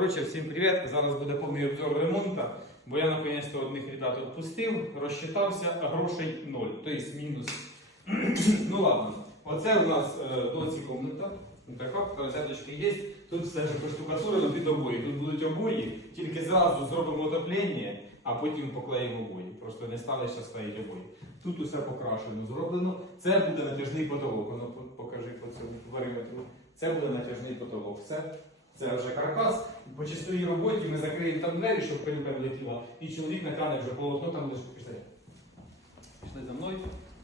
Коротше, всім привіт. Зараз буде повний обзор ремонту, бо я наконець-то одних ребят відпустив, розчитався, а грошей ноль, тобто мінус. ну ладно, оце у нас е, доці комната. Така розеточки є. Тут все ж поштукатурено під обої. Тут будуть обої, тільки зразу зробимо отоплення, а потім поклеїмо обої. Просто не стали ще стоїть обої. Тут усе покрашено, зроблено. Це буде натяжний потолок. Воно покажи по цьому периметру. Це буде натяжний потолок. Все. Це вже каркас. По чистої роботі ми закриємо там двері, щоб пилюка не летіла. І чоловік натягне вже полотно там лише пішли. Пішли за мною.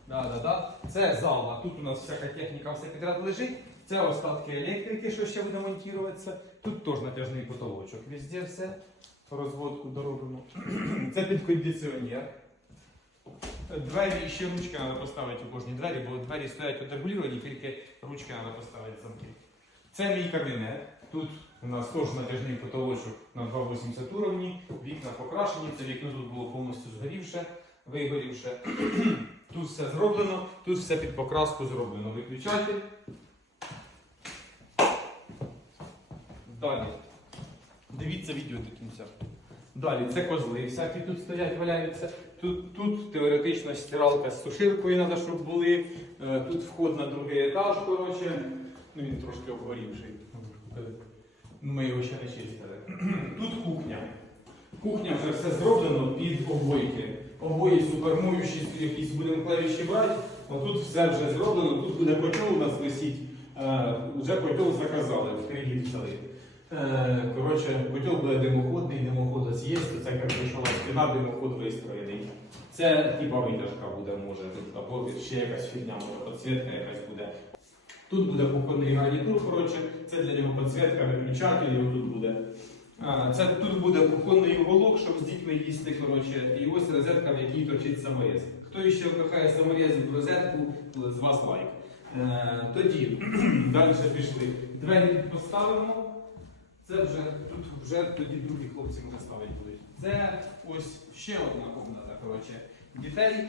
Да, да, да. Це зала. Тут у нас всяка техніка, все підряд лежить. Це остатки електрики, що ще буде монтуватися. Тут теж натяжний потолочок. Везде все. Розводку доробимо. Це під кондиціонер. Двері ще треба поставити у кожній двері, бо двері стоять отрегулювані, тільки треба поставити замки. Це мій кабінет. Тут у нас теж натяжний потолочок на 2,80 уровні, вікна покрашені, це вікно тут було повністю згорівше, вигорівше. Тут все зроблено, тут все під покраску зроблено. Виключатель. Далі. Дивіться відео до кінця. Далі це козли, всякі тут стоять, валяються. Тут, тут теоретично стиралка з суширкою треба, щоб були. Е, Тут вход на другий етаж, коротше. Ну він трошки обгорівший. Ну, Ми його ще не чистили. Тут кухня. Кухня вже все зроблено під обойки. Обої супермуючі, якісь будемо клавіші брати. Отут все вже зроблено, тут буде котел у нас висіть. Е, Вже котел заказали, в кредит взяли. Е, Коротше, котел буде димоходний, димоходець є, це як прийшла стіна, димоход вистроєний. Це типа витяжка буде, може, тут, або ще якась фігня, може, підсвітка якась буде. Тут буде кухонний гарнітур, коротше, це для нього підсвітка, виключатель, і отут буде. А, Це тут буде кухонний уголок, щоб з дітьми їсти, коротше, і ось розетка, в якій точить саморез. Хто ще впихає саморез в розетку, з вас лайк. Е, тоді далі пішли. Двері поставимо. Це вже тут вже тоді другі хлопці може ставити будуть. Це ось ще одна комната, коротше, дітей.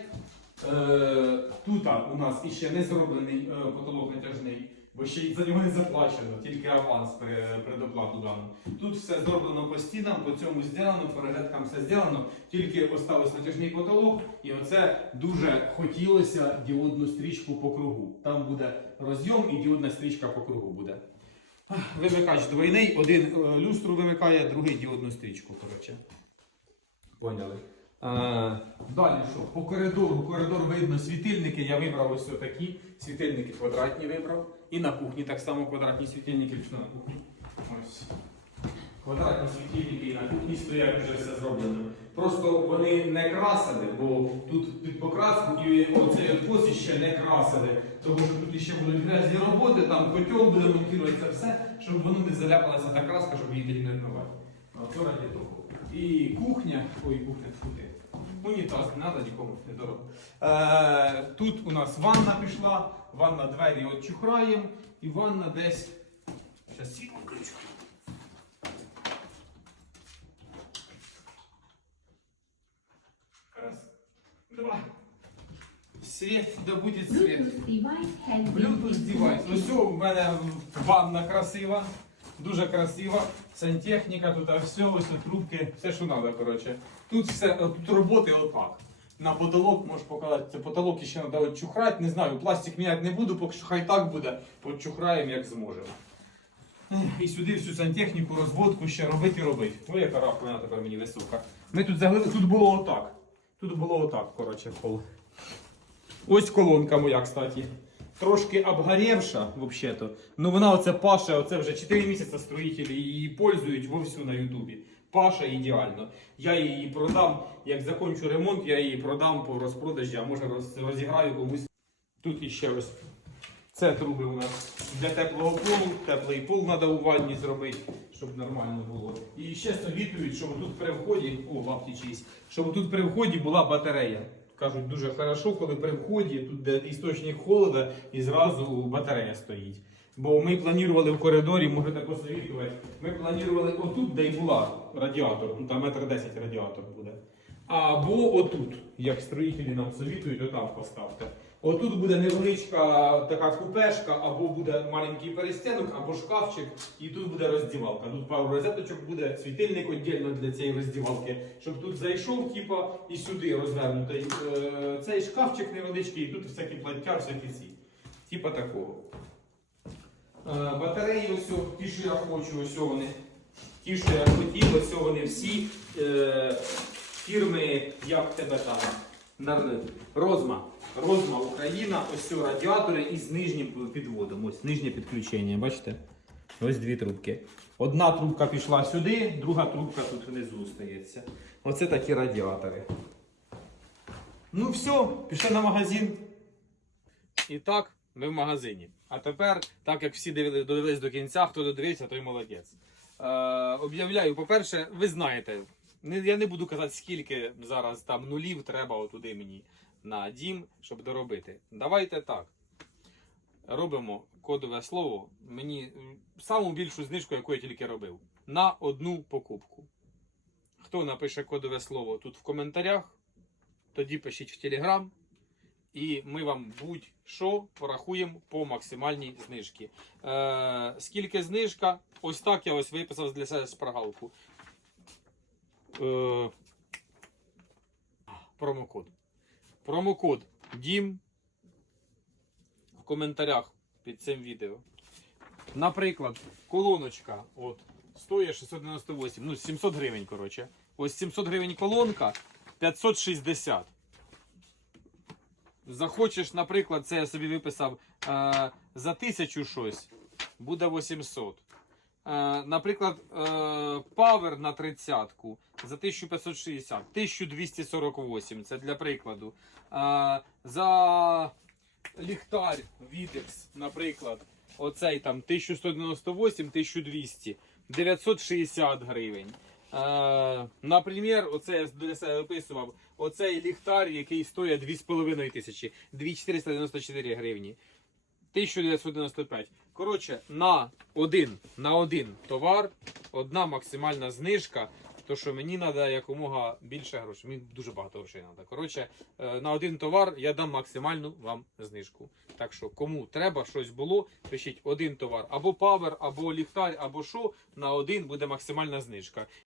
Е, тут у нас іще не зроблений е, потолок натяжний, бо ще за нього не заплачено, тільки аванс при- предоплату дану. Тут все зроблено по стінам, по цьому зроблено, по розеткам все зроблено, тільки осталось натяжний потолок, і оце дуже хотілося діодну стрічку по кругу. Там буде розйом і діодна стрічка по кругу буде. Вимикач двойний, один е, люстру вимикає, другий діодну стрічку. Коротше. Поняли. Далі що? По коридору, коридор видно світильники. Я вибрав ось такі. Світильники квадратні вибрав. І на кухні так само квадратні світильники пішли на кухню. Ось. Квадратні світильники і на кухні стоять вже все зроблено. Просто вони не красили, бо тут під покраску і оцей откос ще не красили. Тому що тут ще будуть грязні роботи, там котел буде монтуватися все, щоб воно не заляпалася та краска, щоб її не відмивати. Оце раді того. І кухня, ой, кухня фути. Унітаз не треба нікому не дорого. Е, тут у нас ванна пішла, ванна двері отчухраємо і ванна десь. Зараз світло включу. Раз, два. Свет, да. Bluetooth has been Bluetooth девайс. Ну все, в мене ванна красива, дуже красива. Сантехніка, тут все, ось тут трубки, все, що треба, коротше. Тут все, е, тут роботи отак. На потолок можеш показати, це потолок ще треба відчухрати, не знаю, пластик міняти не буду, поки що хай так буде, почухраємо як зможемо. І сюди всю сантехніку, розводку ще робити і робити. Ой, яка раковина тепер мені висока. Ми тут заглили, тут було отак. Тут було отак, коротше, пол. Ось колонка моя, кстати. Трошки обгоревша, взагалі-то. Ну вона оце паше, оце вже 4 місяці строїтелі її пользують вовсю на Ютубі. Паша ідеально. Я її продам, як закінчу ремонт, я її продам по розпродажі, а може роз- розіграю комусь. Тут іще ось. Це труби у нас для теплого полу, теплий пол треба у ванні зробити, щоб нормально було. І ще совітують, щоб тут при вході, о, лапті чиїсь, щоб тут при вході була батарея. Кажуть, дуже хорошо, коли при вході тут де істочник холода і зразу батарея стоїть. Бо ми планували в коридорі, можете посовітувати, ми планували отут, де й була радіатор, ну там метр десять радіатор буде. Або отут, як строїтелі нам совітують, отам поставте. Отут буде невеличка така купешка, або буде маленький перестінок, або шкафчик, і тут буде роздівалка. Тут пару розеточок буде, світильник віддільно для цієї роздівалки, щоб тут зайшов, типа, і сюди розвернутий е, цей шкафчик невеличкий, і тут всякі плаття, всякі ці. Типа такого. Е, Батареї ось, ті, що я хочу, ось вони. Ті, що я хотів, ось вони всі е, фірми, як тебе там, Нар- Розма. Розма Україна, ось о, радіатори із нижнім підводом. Ось нижнє підключення, бачите? Ось дві трубки. Одна трубка пішла сюди, друга трубка тут внизу стається. Оце такі радіатори. Ну все, пішли на магазин. І так, ми в магазині. А тепер, так як всі дивили- додивились до кінця, хто додивився, той молодець. Е, об'являю, по-перше, ви знаєте, я не буду казати, скільки зараз там нулів треба отуди мені на дім, щоб доробити. Давайте так. Робимо кодове слово. Мені саму більшу знижку, яку я тільки робив. На одну покупку. Хто напише кодове слово тут в коментарях, тоді пишіть в Телеграм. І ми вам будь-що порахуємо по максимальній знижці. Е, скільки знижка? Ось так я ось виписав для себе шпаргалку. Е, промокод. Промокод DIM в коментарях під цим відео. Наприклад, колоночка от, стоїть 698, ну 700 гривень, коротше. Ось 700 гривень колонка 560. Захочеш, наприклад, це я собі виписав е, за тисячу щось, буде 800. Е, наприклад, е, Power на 30 за 1560, 1248, це для прикладу. Е, за ліхтар Videx, наприклад, оцей там 1198, 1200, 960 гривень. Наприклад, оце я для себе виписував. Оцей ліхтар, який стоїть 2,5 тисячі, 2494 гривні. 1995. Коротше, на один, на один товар одна максимальна знижка. То що мені треба якомога більше грошей. Мені дуже багато грошей треба. Коротше, е, на один товар я дам максимальну вам знижку. Так що, кому треба щось було, пишіть один товар або павер, або ліхтар, або що, на один буде максимальна знижка.